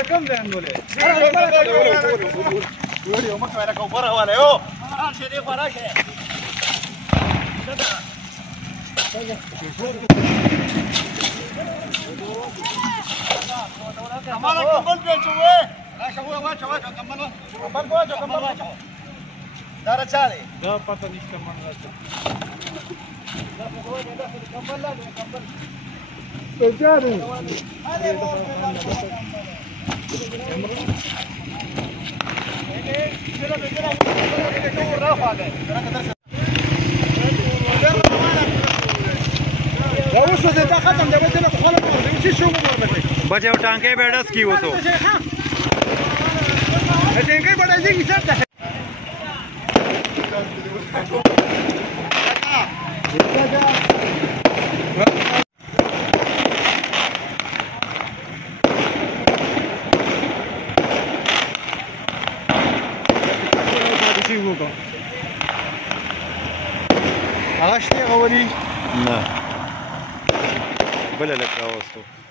کم ځای نیولې وړي یو مخ راکاو بره والا یو راشه دې خوا راشه کماله کمبل پیچوې راشه واچو کمبل واچو دا راچا دی دا پته نشته من راځه کمبل لا کمبل بچاره बचाओ टांके बेडस की वो तो هغه شته غوړي نه بل لکه اوستو